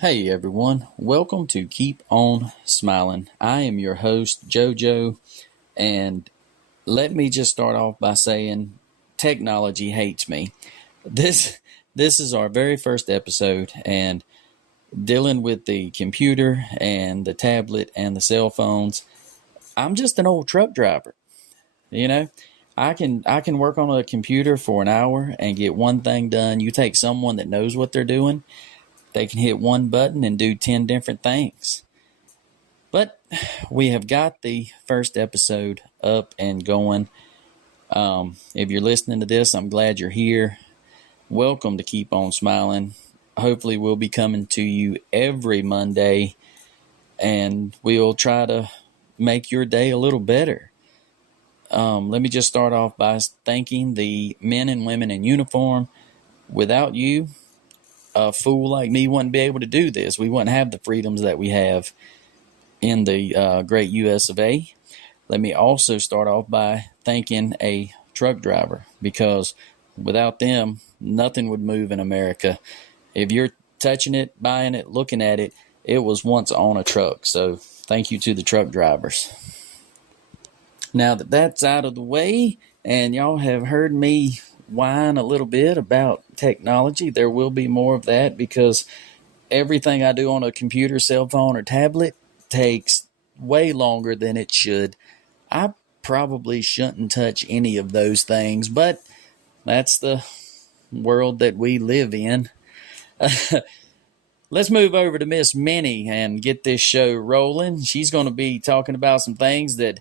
Hey everyone, welcome to Keep On Smiling. I am your host, JoJo, and let me just start off by saying technology hates me. This is our very first episode, and dealing with the computer and the tablet and the cell phones. I'm just an old truck driver, you know. I can work on a computer for an hour and get one thing done. You take someone that knows what they're doing, they can hit one button and do 10 different things. But we have got the first episode up and going. If you're listening to this, I'm glad you're here. Welcome to Keep On Smiling. Hopefully we'll be coming to you every Monday, and we'll try to make your day a little better. Let me just start off by thanking the men and women in uniform. Without you, a fool like me wouldn't be able to do this. We wouldn't have the freedoms that we have in the great US of A. Let me also start off by thanking a truck driver, because without them, nothing would move in America. If you're touching it, buying it, looking at it, it was once on a truck. So thank you to the truck drivers. Now that that's out of the way, and y'all have heard me whine a little bit about technology, there will be more of that, because everything I do on a computer, cell phone, or tablet takes way longer than it should. I probably shouldn't touch any of those things, but that's the world that we live in. Let's move over to Miss Minnie and get this show rolling. She's going to be talking about some things that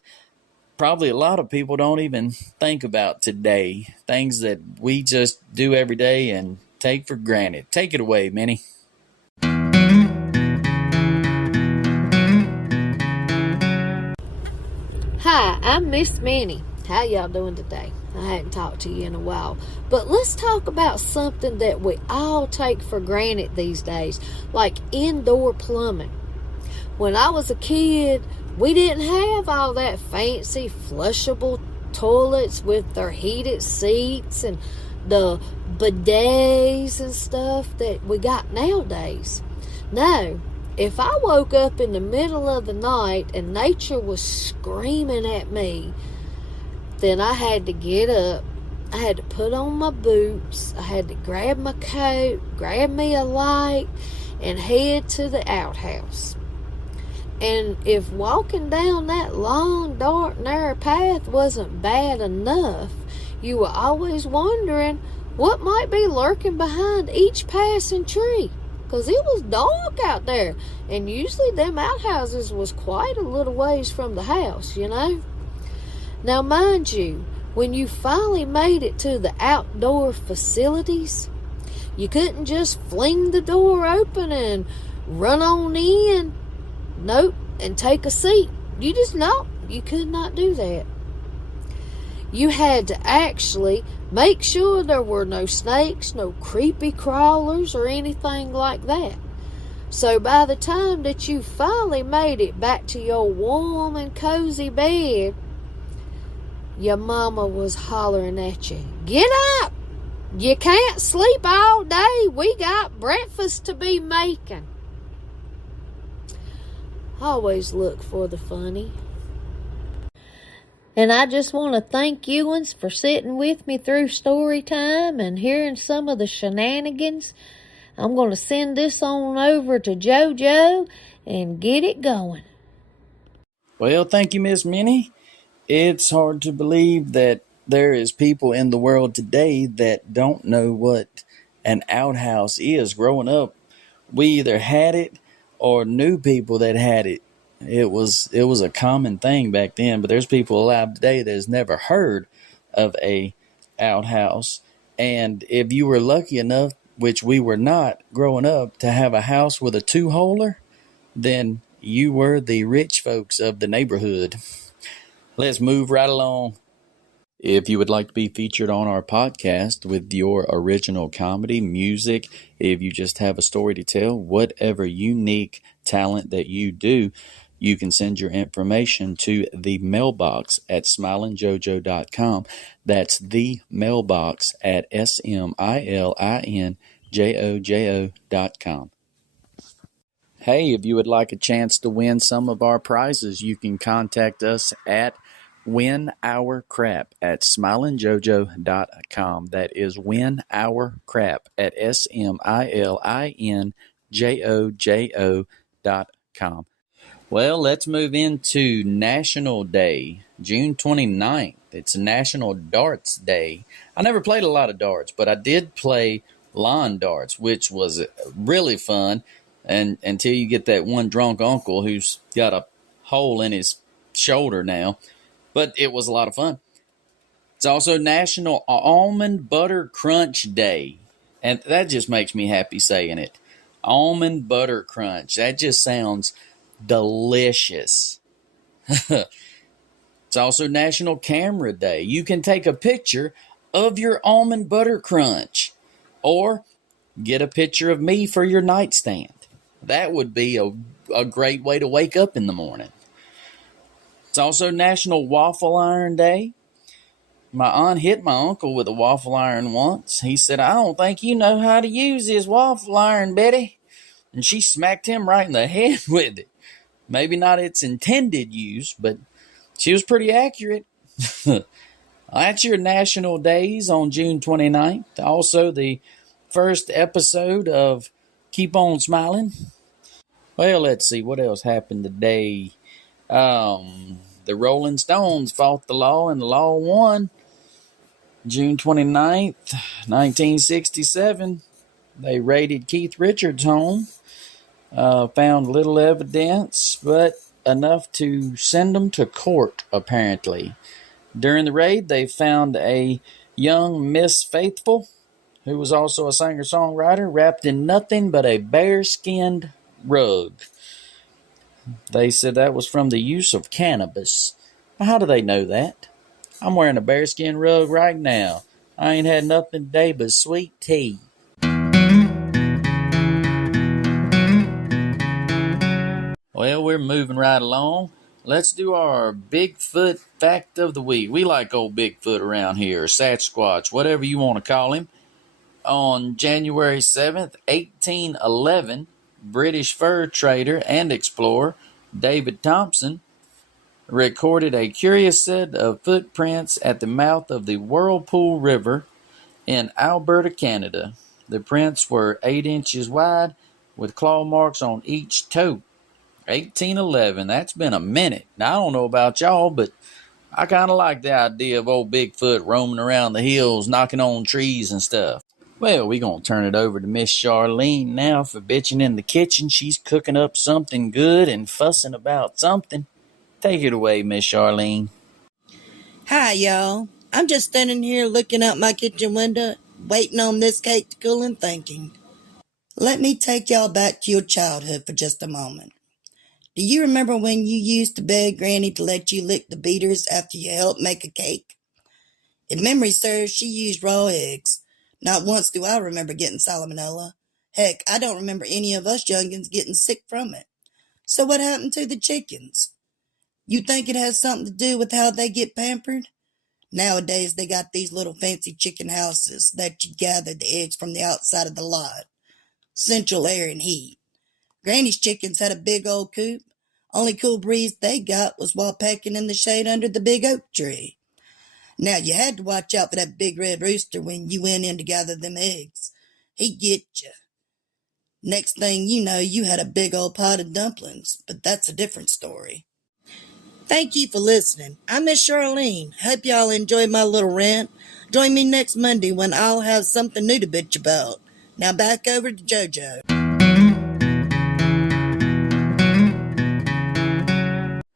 probably a lot of people don't even think about today. Things that we just do every day and take for granted. Take it away, Minnie. Hi, I'm Miss Minnie. How y'all doing today? I hadn't talked to you in a while. But let's talk about something that we all take for granted these days, like indoor plumbing. When I was a kid, we didn't have all that fancy flushable toilets with their heated seats and the bidets and stuff that we got nowadays. No, if I woke up in the middle of the night and nature was screaming at me, then I had to get up. I had to put on my boots. I had to grab my coat, grab me a light, and head to the outhouse. And if walking down that long, dark, narrow path wasn't bad enough, you were always wondering what might be lurking behind each passing tree. 'Cause it was dark out there, and usually them outhouses was quite a little ways from the house, you know. Now, mind you, when you finally made it to the outdoor facilities, you couldn't just fling the door open and run on in. Nope, and take a seat. You could not do that. You had to actually make sure there were no snakes, no creepy crawlers, or anything like that. So by the time that you finally made it back to your warm and cozy bed, your mama was hollering at you, "Get up! You can't sleep all day. We got breakfast to be making." Always look for the funny. And I just want to thank you ones for sitting with me through story time and hearing some of the shenanigans. I'm going to send this on over to JoJo and get it going. Well, thank you, Miss Minnie. It's hard to believe that there is people in the world today that don't know what an outhouse is. Growing up, we either had it or knew people that had it. It was a common thing back then, but there's people alive today that has never heard of a outhouse. And if you were lucky enough, which we were not growing up, to have a house with a two-holer, then you were the rich folks of the neighborhood. Let's move right along. If you would like to be featured on our podcast with your original comedy, music, if you just have a story to tell, whatever unique talent that you do, you can send your information to the mailbox at smilinjojo.com. That's the mailbox at smilinjojo.com. Hey, if you would like a chance to win some of our prizes, you can contact us at winourcrap@smilinjojo.com. That is winourcrap at SMILINJOJO.com. Well, let's move into National Day, June 29th. It's National Darts Day. I never played a lot of darts, but I did play lawn darts, which was really fun. And until you get that one drunk uncle who's got a hole in his shoulder now. But it was a lot of fun. It's also National Almond Butter Crunch Day. And that just makes me happy saying it. Almond Butter Crunch. That just sounds delicious. It's also National Camera Day. You can take a picture of your almond butter crunch or get a picture of me for your nightstand. That would be a great way to wake up in the morning. It's also National Waffle Iron Day. My aunt hit my uncle with a waffle iron once. He said, "I don't think you know how to use this waffle iron, Betty." And she smacked him right in the head with it. Maybe not its intended use, but she was pretty accurate. That's your national days on June 29th. Also, the first episode of Keep On Smiling. Well, let's see what else happened today. The Rolling Stones fought the law and the law won. June 29th, 1967. They raided Keith Richards' home. Found little evidence, but enough to send them to court, apparently. During the raid, they found a young Miss Faithful, who was also a singer-songwriter, wrapped in nothing but a bear-skinned rug. They said that was from the use of cannabis. How do they know that? I'm wearing a bearskin rug right now. I ain't had nothing today but sweet tea. Well, we're moving right along. Let's do our Bigfoot fact of the week. We like old Bigfoot around here, or Sasquatch, whatever you want to call him. On January 7th, 1811, British fur trader and explorer David Thompson recorded a curious set of footprints at the mouth of the Whirlpool River in Alberta, Canada. The prints were 8 inches wide with claw marks on each toe. 1811, that's been a minute. Now, I don't know about y'all, but I kind of like the idea of old Bigfoot roaming around the hills, knocking on trees and stuff. Well, we're going to turn it over to Miss Charlene now for bitching in the kitchen. She's cooking up something good and fussing about something. Take it away, Miss Charlene. Hi, y'all. I'm just standing here looking out my kitchen window, waiting on this cake to cool and thinking. Let me take y'all back to your childhood for just a moment. Do you remember when you used to beg Granny to let you lick the beaters after you helped make a cake? If memory serves, she used raw eggs. Not once do I remember getting salmonella. Heck, I don't remember any of us youngins getting sick from it. So what happened to the chickens? You think it has something to do with how they get pampered? Nowadays, they got these little fancy chicken houses that you gather the eggs from the outside of the lot. Central air and heat. Granny's chickens had a big old coop. Only cool breeze they got was while pecking in the shade under the big oak tree. Now, you had to watch out for that big red rooster when you went in to gather them eggs. He'd get you. Next thing you know, you had a big old pot of dumplings, but that's a different story. Thank you for listening. I'm Miss Charlene. Hope y'all enjoyed my little rant. Join me next Monday when I'll have something new to bitch about. Now back over to JoJo.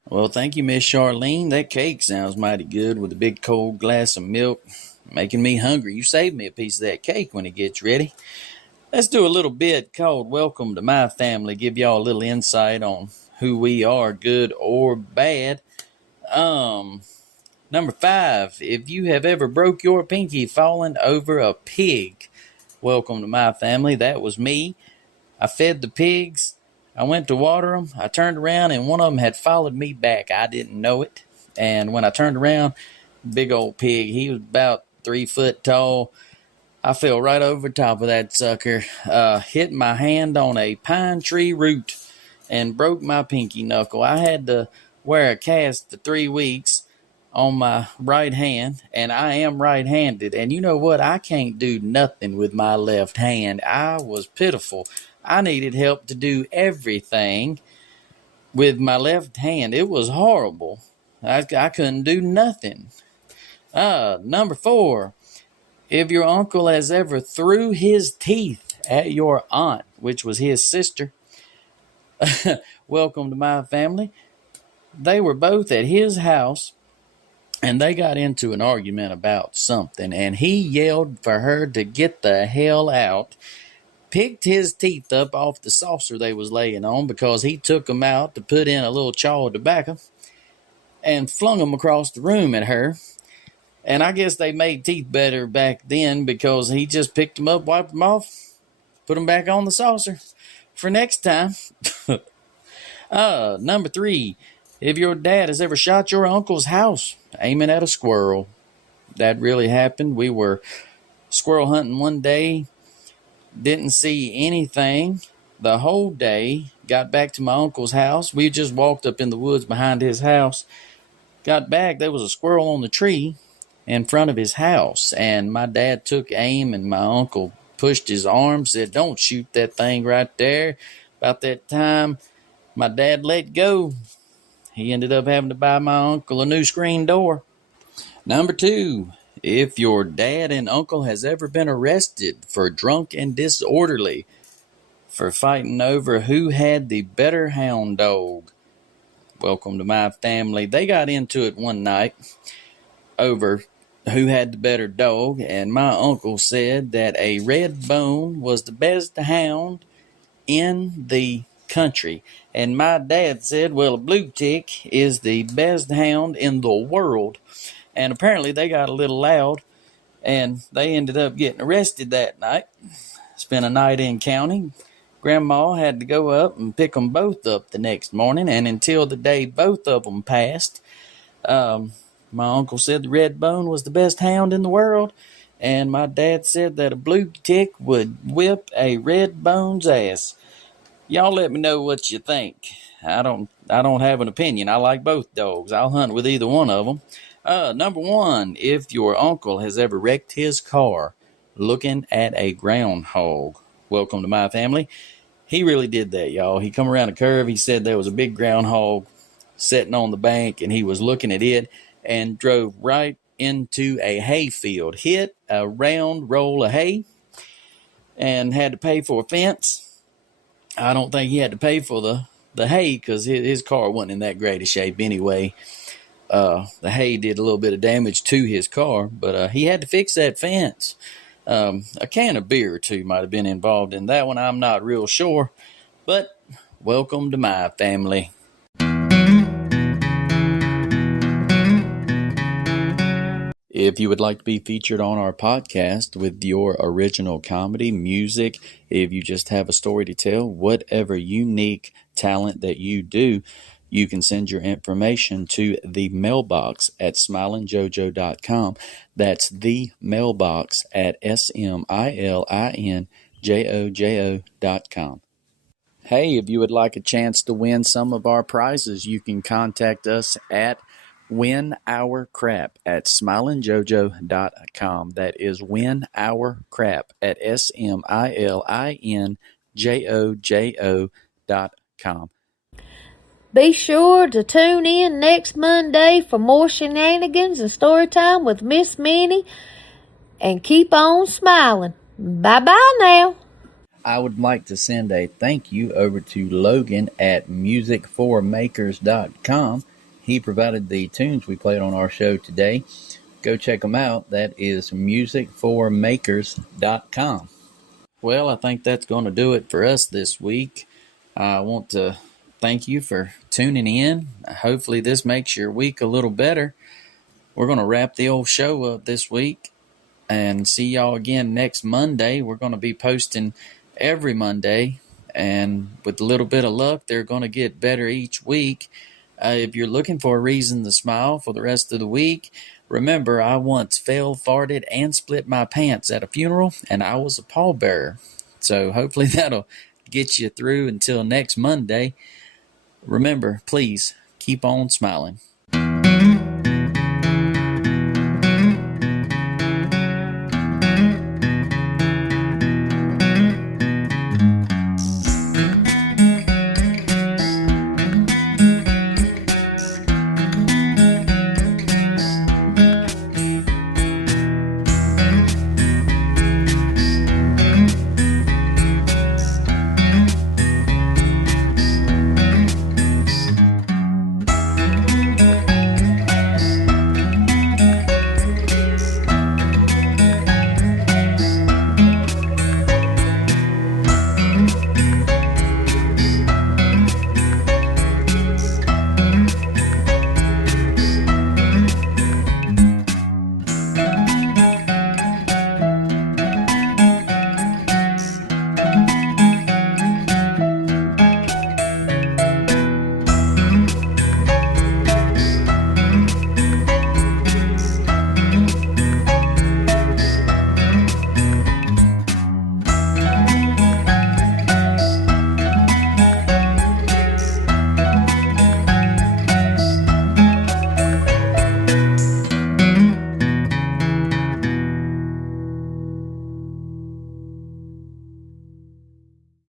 Well, thank you, Miss Charlene. That cake sounds mighty good with a big cold glass of milk. Making me hungry. You saved me a piece of that cake when it gets ready. Let's do a little bit called Welcome to My Family. Give y'all a little insight on who we are, good or bad. Number 5, if you have ever broke your pinky falling over a pig, welcome to my family. That was me. I fed the pigs. I went to water them. I turned around and one of them had followed me back. I didn't know it. And when I turned around, big old pig, he was about 3 foot tall. I fell right over top of that sucker, hit my hand on a pine tree root. and broke my pinky knuckle. I had to wear a cast for 3 weeks on my right hand, and I am right-handed. And you know what? I can't do nothing with my left hand. I was pitiful. I needed help to do everything with my left hand. It was horrible. I couldn't do nothing. Number 4, if your uncle has ever threw his teeth at your aunt, which was his sister, welcome to my family. They were both at his house, and they got into an argument about something, and he yelled for her to get the hell out, picked his teeth up off the saucer they was laying on because he took them out to put in a little chaw of tobacco, and flung them across the room at her. And I guess they made teeth better back then because he just picked them up, wiped them off, put them back on the saucer for next time. Number 3, if your dad has ever shot your uncle's house aiming at a squirrel. That really happened. We were squirrel hunting one day, didn't see anything the whole day. Got back to my uncle's house. We just walked up in the woods behind his house. Got back, there was a squirrel on the tree in front of his house, and my dad took aim, and my uncle pushed his arm, said, "Don't shoot that thing right there." About that time, my dad let go. He ended up having to buy my uncle a new screen door. Number 2, if your dad and uncle has ever been arrested for drunk and disorderly, for fighting over who had the better hound dog, welcome to my family. They got into it one night over who had the better dog, and my uncle said that a red bone was the best hound in the country, and my dad said, well, a blue tick is the best hound in the world. And apparently they got a little loud, and they ended up getting arrested that night. Spent a night in county. Grandma had to go up and pick them both up the next morning, and until the day both of them passed, my uncle said the red bone was the best hound in the world, and my dad said that a blue tick would whip a red bone's ass. Y'all let me know what you think. I don't have an opinion. I like both dogs. I'll hunt with either one of them. Number 1, if your uncle has ever wrecked his car looking at a groundhog, welcome to my family. He really did that, y'all. He come around a curve. He said there was a big groundhog sitting on the bank, and he was looking at it and drove right into a hay field, hit a round roll of hay, and had to pay for a fence. I don't think he had to pay for the hay because his car wasn't in that great a shape anyway. The hay did a little bit of damage to his car, but he had to fix that fence. A can of beer or two might have been involved in that one. I'm not real sure, but welcome to my family. If you would like to be featured on our podcast with your original comedy, music, if you just have a story to tell, whatever unique talent that you do, you can send your information to the mailbox at smilinjojo.com. That's the mailbox at smilinjojo.com. Hey, if you would like a chance to win some of our prizes, you can contact us at winourcrap at smilinjojo.com. That is winourcrap at smilinjojo.com. Be sure to tune in next Monday for more shenanigans and story time with Miss Minnie, and keep on smiling. Bye-bye now. I would like to send a thank you over to Logan at musicformakers.com. He provided the tunes we played on our show today. Go check them out. That is musicformakers.com. Well, I think that's going to do it for us this week. I want to thank you for tuning in. Hopefully this makes your week a little better. We're going to wrap the old show up this week and see y'all again next Monday. We're going to be posting every Monday, and with a little bit of luck, they're going to get better each week. If you're looking for a reason to smile for the rest of the week, remember I once fell, farted, and split my pants at a funeral, and I was a pallbearer. So hopefully that'll get you through until next Monday. Remember, please keep on smiling.